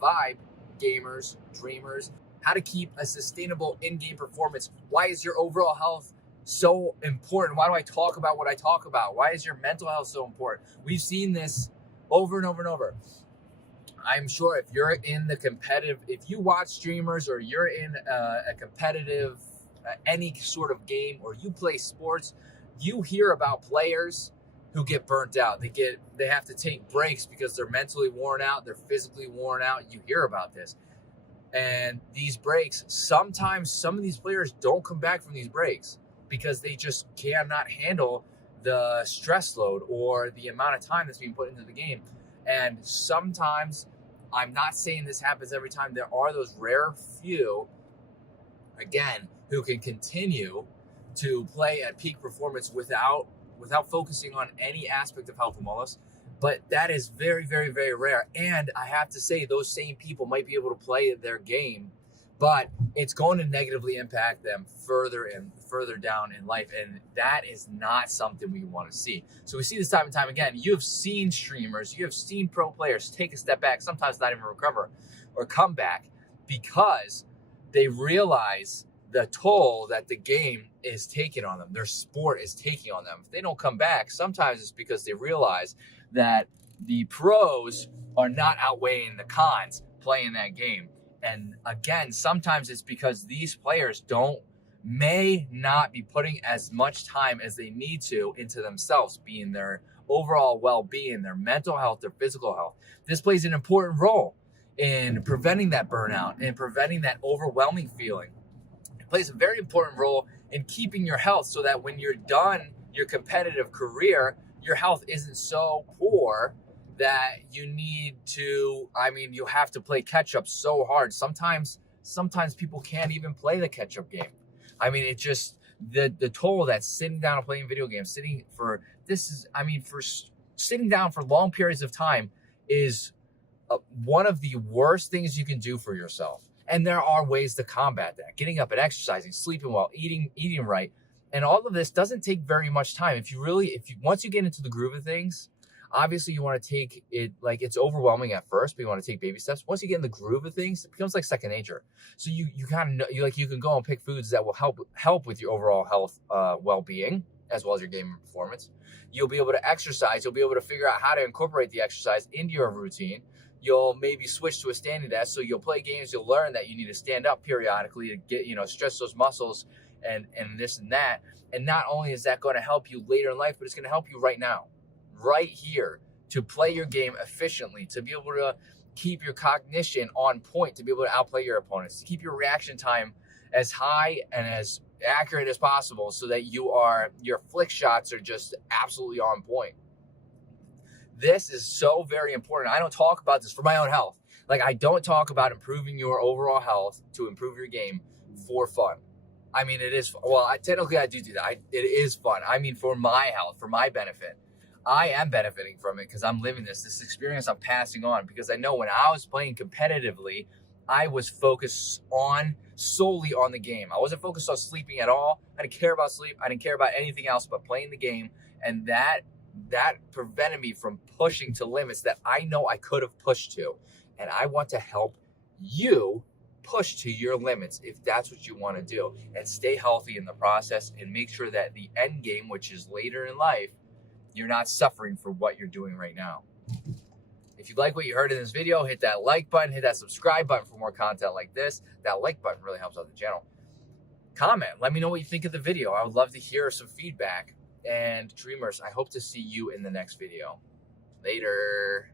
vibe, gamers, dreamers, how to keep a sustainable in-game performance. Why is your overall health so important? Why do I talk about what I talk about? Why is your mental health so important? We've seen this over and over and over. I'm sure if you're in the competitive, if you watch streamers or you're in a competitive, any sort of game, or you play sports, you hear about players who get burnt out. They have to take breaks because they're mentally worn out, they're physically worn out. You hear about this. And these breaks, sometimes some of these players don't come back from these breaks because they just cannot handle the stress load or the amount of time that's being put into the game. And sometimes, I'm not saying this happens every time, there are those rare few, again, who can continue to play at peak performance without focusing on any aspect of health and wellness. But that is very, very, very rare. And I have to say, those same people might be able to play their game, but it's going to negatively impact them further and further down in life. And that is not something we want to see. So we see this time and time again. You have seen streamers, you have seen pro players take a step back, sometimes not even recover or come back, because they realize the toll that the game is taking on them, their sport is taking on them. If they don't come back, sometimes it's because they realize that the pros are not outweighing the cons playing that game. And again, sometimes it's because these players may not be putting as much time as they need to into themselves, being their overall well-being, their mental health, their physical health. This plays an important role in preventing that burnout and preventing that overwhelming feeling. It plays a very important role in keeping your health so that when you're done your competitive career, your health isn't so poor that you have to play catch up so hard. Sometimes people can't even play the catch up game. I mean, it just, the toll that sitting down and playing video games, sitting down for long periods of time is one of the worst things you can do for yourself. And there are ways to combat that. Getting up and exercising, sleeping well, eating right. And all of this doesn't take very much time. Once you get into the groove of things, obviously you want to take it, like, it's overwhelming at first, but you want to take baby steps. Once you get in the groove of things, it becomes like second nature. So you kind of know, you can go and pick foods that will help with your overall health, well-being, as well as your gaming performance. You'll be able to exercise. You'll be able to figure out how to incorporate the exercise into your routine. You'll maybe switch to a standing desk. So you'll play games. You'll learn that you need to stand up periodically to get, stretch those muscles and this and that. And not only is that going to help you later in life, but it's going to help you right now, right here, to play your game efficiently, to be able to keep your cognition on point, to be able to outplay your opponents, to keep your reaction time as high and as accurate as possible so that your flick shots are just absolutely on point. This is so very important. I don't talk about this for my own health. Like, I don't talk about improving your overall health to improve your game for fun. I mean, it is, well, technically I do that. It is fun. I mean, for my health, for my benefit. I am benefiting from it because I'm living this experience I'm passing on, because I know when I was playing competitively, I was focused solely on the game. I wasn't focused on sleeping at all. I didn't care about sleep. I didn't care about anything else but playing the game. And that prevented me from pushing to limits that I know I could have pushed to. And I want to help you push to your limits if that's what you want to do, and stay healthy in the process, and make sure that the end game, which is later in life, you're not suffering for what you're doing right now. If you like what you heard in this video, hit that like button, hit that subscribe button for more content like this. That like button really helps out the channel. Comment, let me know what you think of the video. I would love to hear some feedback. And dreamers, I hope to see you in the next video. Later.